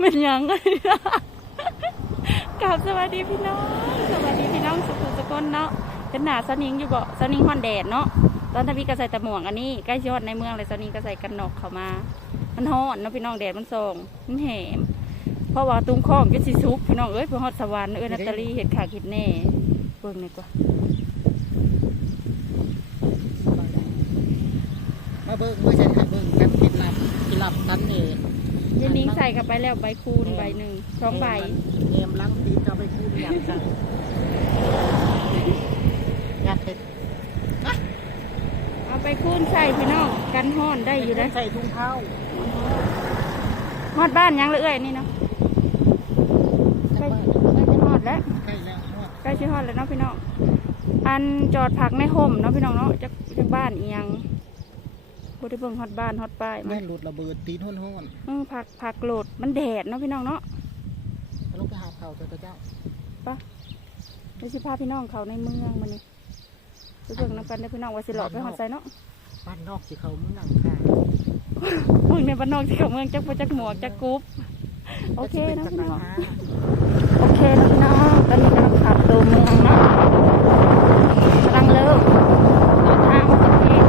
เป็นยังกราบสวัสดีพี่น้อง สวัสดีพี่น้องสุขุสกลเนาะเป็นหนาสนิงอยู่บ่สนิงฮอนแดดเนาะตอนทพี่ก็ใส่แต่หมวกอันนี้ใกล้ชิฮอดในเมืองเลยสนิงก็ใส่กันหนกเข้ามา มันฮอนเนาะพี่น้องแดดมันส่งมันแหมเพราะว่าตุ้งข้องก็สิซุกพี่น้องเอ้ยเพื่อฮอดสวรรค์เอ้ยนาตาลีเห็ดขาคิดแน่เบิ่งหน่อยกว่ามาเบิ่งเมื่อฉันหาเบิ่งกันกินลับกินลับกันเอง เจนิงใส่กลับไปแล้วใบคูณใบหนึ่งสองใบเกมล้างตีนจะเอาไปคูณอยากใส่อยากเป็นเอาไปคูณใส่พี่น้องกันห้อนได้อยู่นะใส่ถุงเท้าฮอดบ้านยังเลยเอ้ยนี่เนาะใกล้ใกล้จะฮอดแล้วใกล้แล้วฮอดใกล้จะฮอดแล้วเนาะพี่น้องอันจอดพักในห่มเนาะพี่น้องเนาะจากจากบ้านอีหยัง บ่ได้เบิ่งฮอดบ้านฮอดป้ายมัแม่นนหลุดระเบิดตีนห้อนห้อนเออพักพักโหลดมันแดดเนาะพี่น้องเนาะๆแล้วลงไปหาเข่าเจ้าเจ้าเดี๋ยวสิพาพี่น้องเขาในเมืองมันนี่ไปเบิ่งนำกันเด้อพี่น้องว่าสิหลอกไปฮอดไสเนาะบ้านนอกสิเขามึงนั่งค่ะเมืองในบ้านนอกที่เขาเมืองจักบ่จักหมวกจักกรุ๊ปโอเคเนาะพี่น้อง โอเคนะพี่น้องตอนนี้กำลังขับตัวเมืองเนาะกำลังเลิกเดินทางมาจากเอง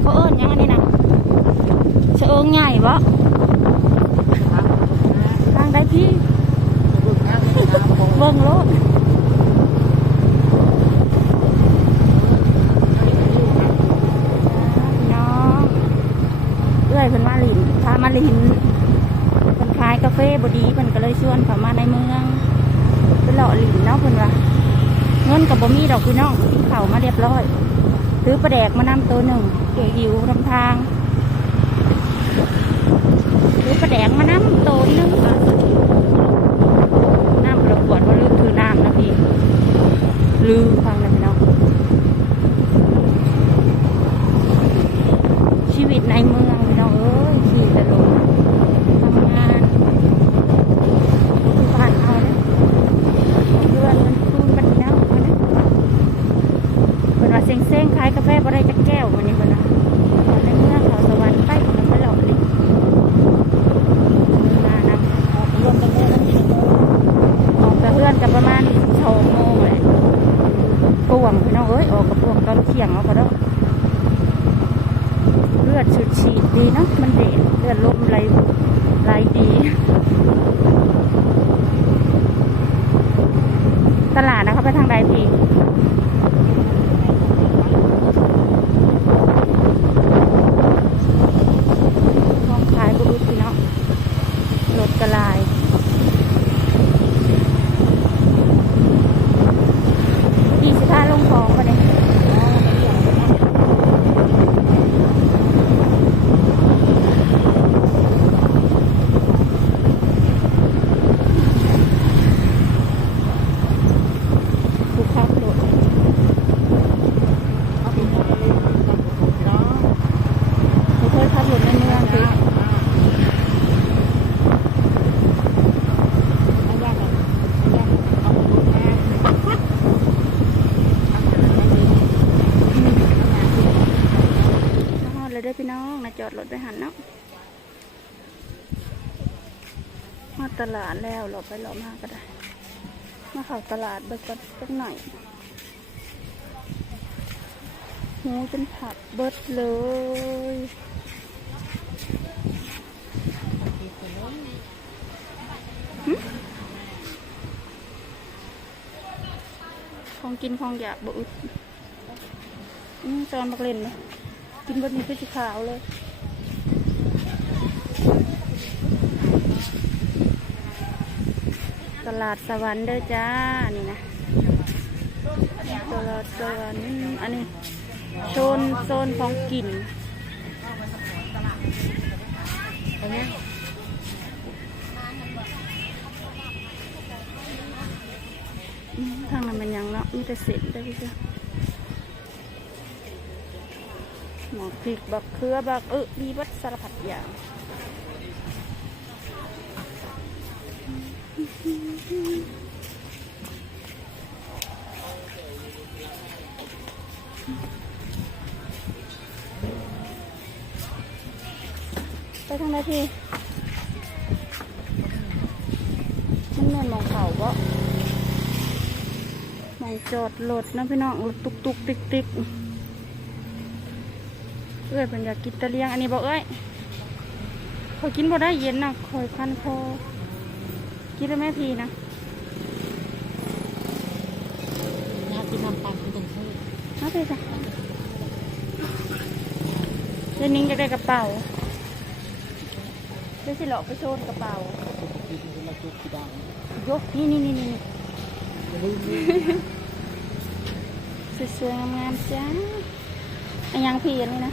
เขาเอิ้นหยังอันนี้นะเชะเอิงใหญ่บ่ทางใดพี่ เบิ่งทางนี่นะผม เบิ่งรถ น้องเอื้อยเพิ่นมาลินพามาลินเพิ่นขายกาแฟ บดีเพิ่นก็เลยชวนเขามาในเมืองไปเลาะลินเนาะเพิ่นว่าเงินกับบ่มีดอกพี่น้องกินข้ามาเรียบร้อยซื้อปลาแดกมานำตัวหนึ่งเกี่ยวหิวทำทางซื้อปลาแดกมานำตัวหนึงน้ำประกวดว่าลืมถือน้ำนะพี่ลืมฟังนะพี่น้องชีวิตในเมืองพี่น้องเอ้ยขี่ตลกทำงานที่บ้านเอาเนี่ยเพื่อนมันคูนบันเน่ามันนะเพิ่นว่าเซ็งเซ็งๆขายกาแฟ บ่ได้จักแก้ววันนี้บ่นนะเอาในเมืองเขาสวรรค์ไปเพิ่นไปหลอกเลยมานำออกรวมกันเมื่อกันกี่โมงออกจากเพื่อนกันประมาณสองโมงเลยปวงพี่น้องเอ้ยออกกับปวงตอนเที่ยงเอาก็ได้เลือดสูดฉีดดีเนาะมันเด็ดเลือดลมไหลไหลดีตลาดนะคะไปทางใดพี่ห้องขายบุรุษพี่เนาะรถกระลาย พี่สิท่าลงของปะเนี่ย ถูกขับรถ เอาไปหาเลยพี่น้อง หนูเคยขับรถในเมืองคือ เอาย่างเลยเอาย่างเอาไปดูนะทำจะได้ไม่ดี ฮอดเลยเด้อพี่น้องนะจอดรถไปหันเนาะฮอดต ลาดแล้วเราไปเรามากก็ได้ มาเข้าตลาดเบิกกันสักหน่อยหมูเป็นผักเบิดเลยของกินของอยากบ่อึดอืมจอนบักเล่นเนาะกินบนนี้คือสีขาวเลย ลาดสวรรค์เด้อจ้า นี่นะตลาดสวรรค์อันนี้โซนโซนของกินอันนี้อืมทางนั้นมันยังเนาะมีแต่เศษได้พี่จ้ะหมอพริกบักเขือบักเออมีวัดสารพัดอย่าง ไปทางไหนพี่ มันแม่นมองเขาบ่มองจอดรถนะพี่น้องรถตุกตุกติ๊กติ๊กเอ้ยเป็นอยากกินตะเลียงอันนี้บอกเอ้ยขอยกินบ่ได้เย็นนะคอยคันคอ กินได้ไหมพี่นะอยากกินน้ำปั่นเป็นต้นซื้อเอาไปจ้ะเดี๋ยวนิ้งจะได้กระเป๋าเดี๋ยวสิหลอกไปโซนกระเป๋ากินเป็นละจุกกี่ดาวยกนี่นี่นี่นี่นี่อย่าลืมเลยสวยๆงามๆจ้าอันยังพี่อันนี้นะ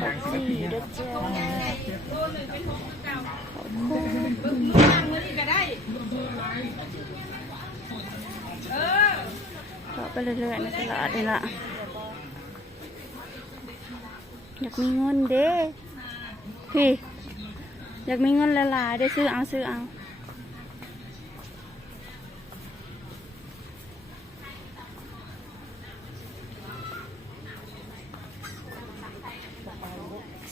ขอบคุณเด้อจ้าขอไปเรื่อยๆในตลาดนี่ละอยากมีเงินเด้พี่ อยากมีเงินหลายๆได้ซื้อเอาซื้อเอา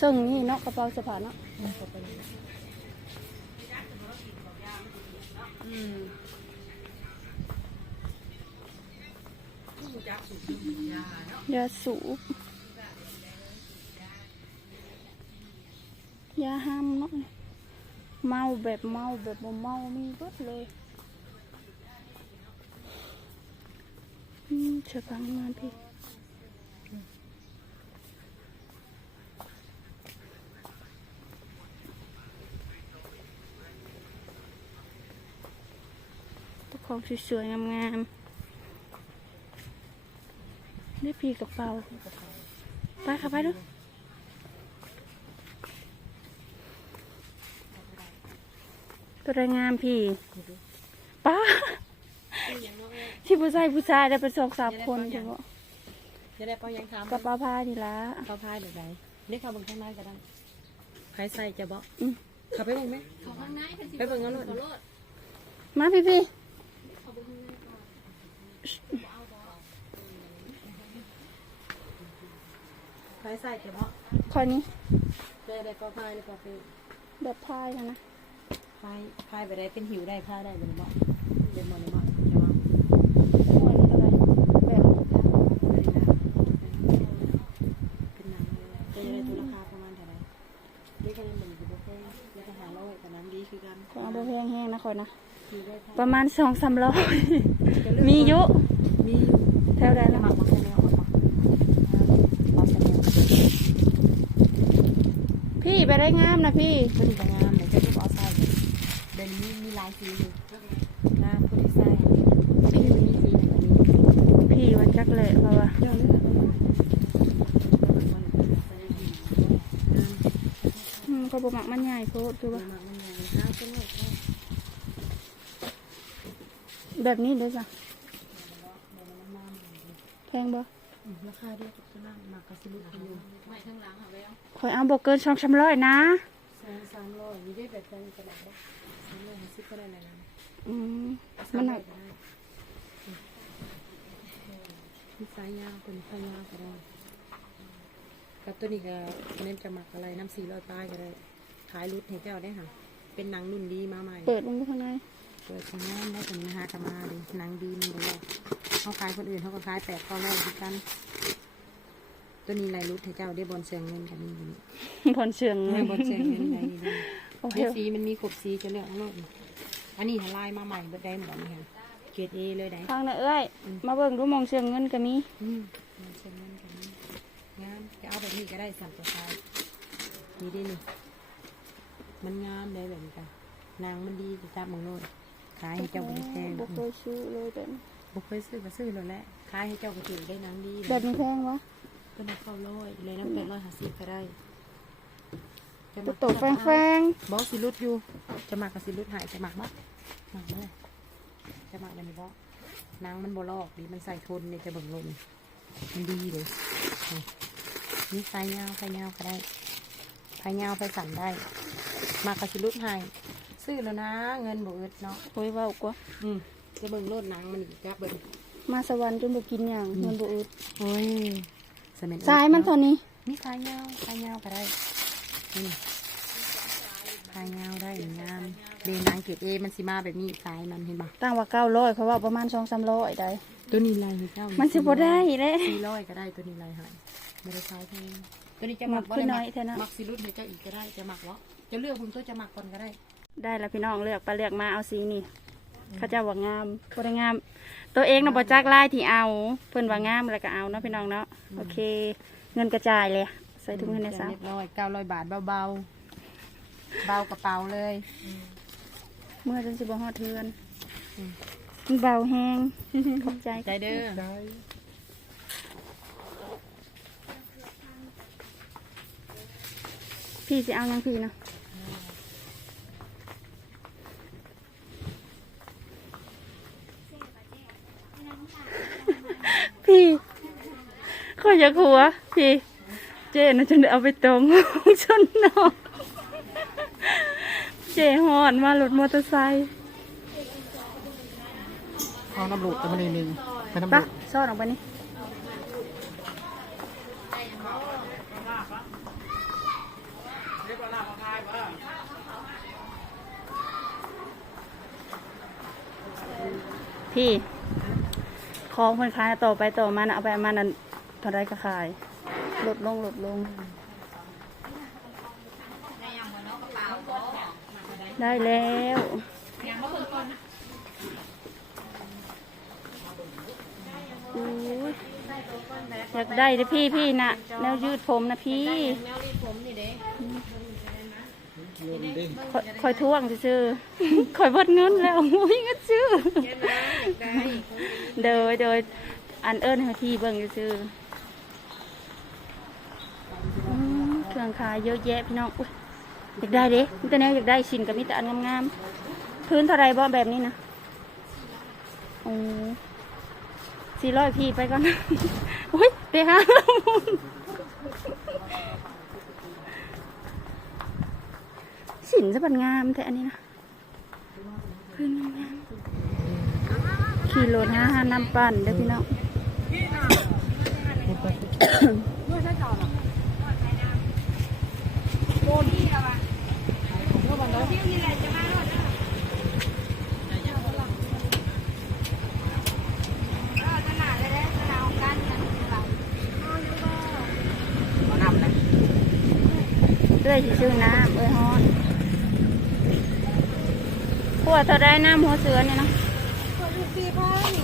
ส่งนี่เนาะกระเป๋าสะพายเนาะอืมยาสูบยาห้ามเนาะเมาแบบเมาแบบบ่เมามีรถเลยอืมเชื่อฟังงานพี่ ของสวยๆงามๆได้พี่กระเป๋าไปค่ะไปดูตัวได้งามพี่ป้าที่ผู้ชายผู้ชายได้เป็นสองสามคนใช่ปะจะได้เป้ายังทำกระเป๋าผ้านี่ละเข้าพายเดี๋ยวไหนนี่เข้าเบิ่งข้างในก็ได้ใครใส่จะบอกอืมเข้าไปเบิ่งไหมไปเบิ่งเอาโลดมาพี่พี่ ใครใส่จะบอกคอยนี้ได้ได้ก็พายนี่ก็เป็นแบบพายกันนะพายพายไปได้เป็นหิวได้พายได้เป็นบอกเป็นบอลเลยบอกจะว่า หน่วยนี้อะไรแบบ เป็นหนังจะได้ตัวราคาประมาณเท่าไหร่นี่ก็ยังเห มือนอยู่บ่แพงแล้วก็หาร้อยแต่น้ำดีคือกันคอยเอาไปแพงแห้งนะคอยนะ คือได้พายประมาณสองสามร้อยมีเยอะมีแถวใดจะแล้วหมักมาแค่แนวออกมาปลาแค่แนวพี่ไปได้งามนะพี่ตัวนี้ก็งามเดี๋ยวจะรูปเอาใส่เดี๋ยวนี้มีลายสีอยู่งามผู้ที่ใส่สีมีสีแบบนี้พี่วันจักเลยเพราะว่าเดี๋ยวเลือก อืมเขาบอกมักมันใหญ่โพดคือว่ามันใหญ่ห้าตัวเลยแบบนี้เด้อจ้ะแพงบ่ราคาเดียวกับตัวนั้นมากระสิลุกอยู่ไม่ทั้งหลังค่ะแล้วคอยเอาบอกเกินสองสามร้อยนะสองสามร้อยมีได้แบบใจกระดาษสามร้อยห้าสิบก็ได้เลยนะอืมมันหนักมีสายยาวเป็นสายยาวก็ได้ กับตัวนี้ก็เน้นจะหมักอะไรน้ำสีลอยปลายก็ได้ขายรุดให้เจ้าได้ค่ะ เป็นหนังรุ่นดีมาใหม่เปิดมันดูข้างในเปิดชิ้นงานได้ถึงหากนมาดิหนังดีมันบ่เลยเขาขายคนอื่นเขาก็ขายแปดเก้าร้อยเหมือนกัน ตัวนี้ลายรุดให้เจ้าได้บอลเสียงเงินกันนี่อยู่นี่ผ่อนเชื่องเงินบอลเสียงเงินไหนนี่ด้วยโอเคเดี๋ยวสีมันมีขบสีจะเลือกเอาโลดนี่อันนี้ลายมาใหม่เบิดได้เหมือนกันนี่ค่ะเกรดเอเลยได้ข้างน่ะเอ้ยมาเบิ่งดูหมองเชื่องเงินก็มีอืมมันเชียงเงินกันนี่งามจะเอา แบบนี้ก็ได้สั่งตัวชายนี่ได้นี่มันงามเลยแบบนี้กันนางมันดีจะจับมังโลดขายให้เจ้าบริแพงบ่เคยซื้อเลยแบบนี้บุเคยซื้อก็ซื้อแล้วแหละขายให้เจ้าก็ถือได้นางดีแบบนี้แพงวะเป็นเข้าร้อยเลยน้ำเป็ดร้อยห้าสิบก็ได้จะตัวมาโตแฟงแฟงบอกสิรุดอยู่ จะมากกับสิรุดหายจะมากมั้ยมากเลยจะหมักมันบ่นางมันบ่ลอกดีมันใส่ทนเนี่ยจะเบิ่งลมมันดีเลย นี่นี่ไฟยาวไฟยาวก็ได้ไฟยาวไฟสั่นได้ มากระชิลุดให้ซื้อแล้วนะ เงินบ่อึดเนาะโอ้ยเว้ากว่าอืมจะเบิ่งโลดนางมันอีกจ้ะเบิ่งมาสวรรค์จนบ่กินหยังมันบ่อึดโอ้ยสมัสายมันเท่านี้นี่สายยาวสายยาวก็ได้นี่สายยาวได้งามเดนางเกตเอมันสิมาแบบนี้สายมันเห็นปะตั้งว่า900เขาว่าประมาณ2-300ได้ตัวนี้ลายให้เจ้ามัมันสิบ่ได้เด้สี่ร้อยก็ได้ตัวนี้ลายให้ไม่ ได้ใช้แพงตัวนี้จะหมักหมักขึ้นน้อยบ่แท้ได้นะ หมักสิรุ่นให้เจ้าอีกก็ได้จะหมักวะจะเลือกผมตัวจะหมักก่อนก็ได้ได้แล้วพี่น้องเลือกไปเลือกมาเอาสีนี่ เขาเจะว่างามบ่ได้งาม ตัวเองน่ะบ่จักลายที่เอา เพิ่นว่างามแล้วก็เอาเนาะพี่น้องเนาะโอเค เงินกระจายเลย ใส่ถุงเงินในซะเรียบร้อยเก้าร้อยบาทเบาๆ เบากระเป๋าเลย เมื่อจนสิบ่ฮอดเทือนอืม มันเบาแฮงขอบใจ ใจเด้อ พี่สิเอายังพี่เนาะพี่ขอยอยากหัว พี่ เจน่ะจนได้เอาไปตรงชนนอกเจหอนมารถมอเตอร์ไซค์เอาน้ำรูดแต่มันนิดนึงเป็นน้ำปะรูดซ่อนออกไปนี่ พี่ของคนขายต่อไปต่อมานะเอาไปเอามานั้นเท่าไรก็ขาย ลดลงลดลง ได้แล้วอู้ยอยากได้เด้อพี่พี่นะแนวยืดผมนะพี่คอยคอยท่วงซื่อๆคอยเบดเงินแล้วอุ้ยเงินซื้อ เดยเดยอันเอิญให้พี่เบิ่งซื่อๆอืมเครื่องขายเยอะแยะพี่น้องอุ้ยอยากได้เด้มีแต่แนวอยากได้ชินกับมีแต่อันงามๆพื้นเท่าไรบ่แบบนี้นะโอ้สี่ร้อยพี่ไปก่อนอุ้ยไปหาสินจะบันงามแต่อันนี้นะพื้นงาม ขี่รถห้าห้าน้ำปั่นเด้อพี่น้องน้ำนะเอ้ยสิซื้อน้ำเอ้ยฮอนขวดเท่าได้น้ำหัวเสือเนี่ยนะ สี่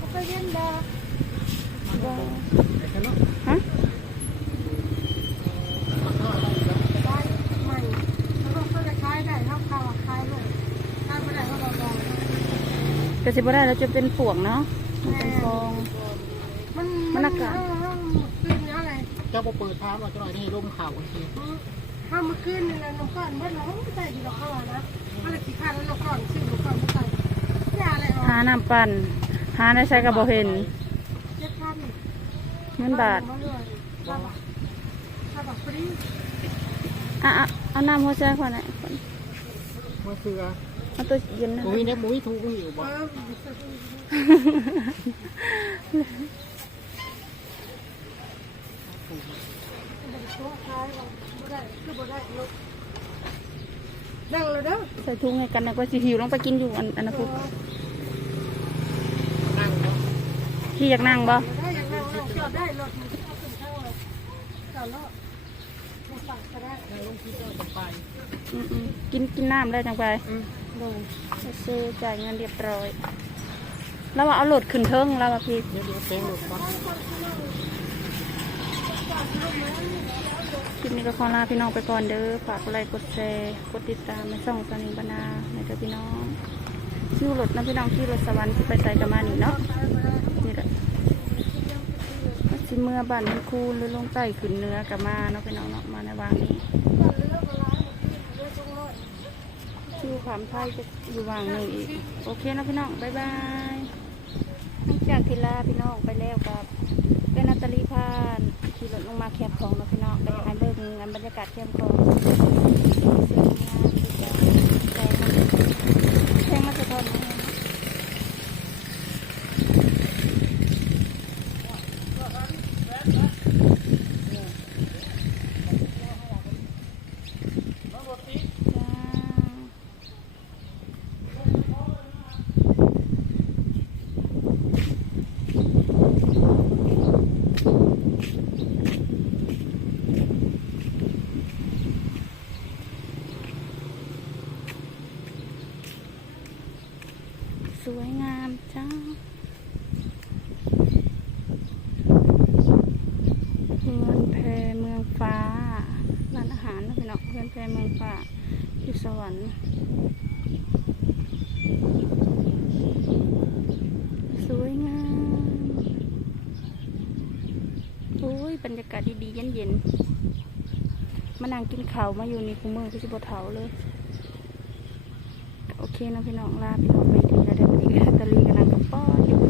พันก็เย็นเดี๋ยวกันเนาะฮะได้ใหม่แล้วก็เขาจะขายได้เท่าเขาขายเลยขายไม่ได้เขาบอกบอกระสิบได้เราจะเป็นผวงเนาะมันเป็นฟองมันมันอากาศขึ้นอะไรเจ้าเปิดทางว่าจะหน่อยนี่ร่มข่าวบางทีถ้ามาขึ้นนี่แหละน้ำก้อนเมื่อเราไม่ใส่อยู่ดอกเขาอะนะเขาเลยขี้ข้านแล้วน้ำก้อนซื้อน้ำก้อน น้ำปั่นหาได้ใช้กระบอกเห็นเจ็ดพันเงินบาทมาเลยถ้าบอกถ้าบอกฟรีอะอะเอาน้ำหัวเสือก่อนนะเมื่อเสือเอาตัวเย็นนะมุ้ยเนี่ยมุ้ยถูกมุ้ยอยู่บ่เออตัวขายบอกไม่ได้คือบ่ได้ลูกดังเลยเด้อใส่ถุงให้กันนะก็สิหิวลงไปกินอยู่อันอันนั้นพุนั่งเนาะ พี่อยากนั่งบ่ได้อย่างนั้นเราจอดได้รถมันเอาขึ้นเท่าเลยจอดรถมาสั่งก็ได้นั่งลงที่เจ้าต้องไปอืมๆกินกินน้ำได้จังไปอืมลงซื้อจ่ายเงินเรียบร้อย แล้วว่าเอาโหลดขึ้นเทิงแล้วว่าพี่เดี๋ยวเดี๋ยวเต็งหลุดก่อนคลิปนี้ก็ขอลาพี่น้องไปก่อนเด้อ ฝากกดไลค์ กดแชร์ กดติดตามในช่องสนิงบรรณาในเด้อพี่น้องคิวรถนะพี่น้องคิวรถสวรรค์ที่ไปใส่กันมานี่เนาะนี่แหละสิ เมื่อบ้านมันคูนหรือลงใต้ขึ้นเนื้อกลับมาเนาะพี่น้องเนาะมาในวางนี้คิวอความไทยจะอยู่วางหนึ่งอีกโอเคนะพี่น้องบ๊ายบายหลังจากทีลาพี่น้องไปแล้วกับเป็นนาตาลีพานขี่รถลงมาแคบของเนาะพี่น้องไปให้เบิ่งงานบรรยากาศแคบของสียงานดีจังแรงมันแรงมันสะท้อนมาให้เนาะจ้า สวยงามจ้าเมืองแพเมืองฟ้า ร้านอาหารนะพี่น้องเมืองแพเมืองฟ้าอยู่ส วรรค์สวยงามโอ้ยบรรยากาศดีๆเย็นๆมานั่งกินข้าวมาอยู่ในคูมือก็จะบเทาเลย โอเคนะพี่น้องลาพี่น้องไปถึงแล้วเดี๋ยววันนี้ก็ตะลีกันนั่งกับป้ออยู่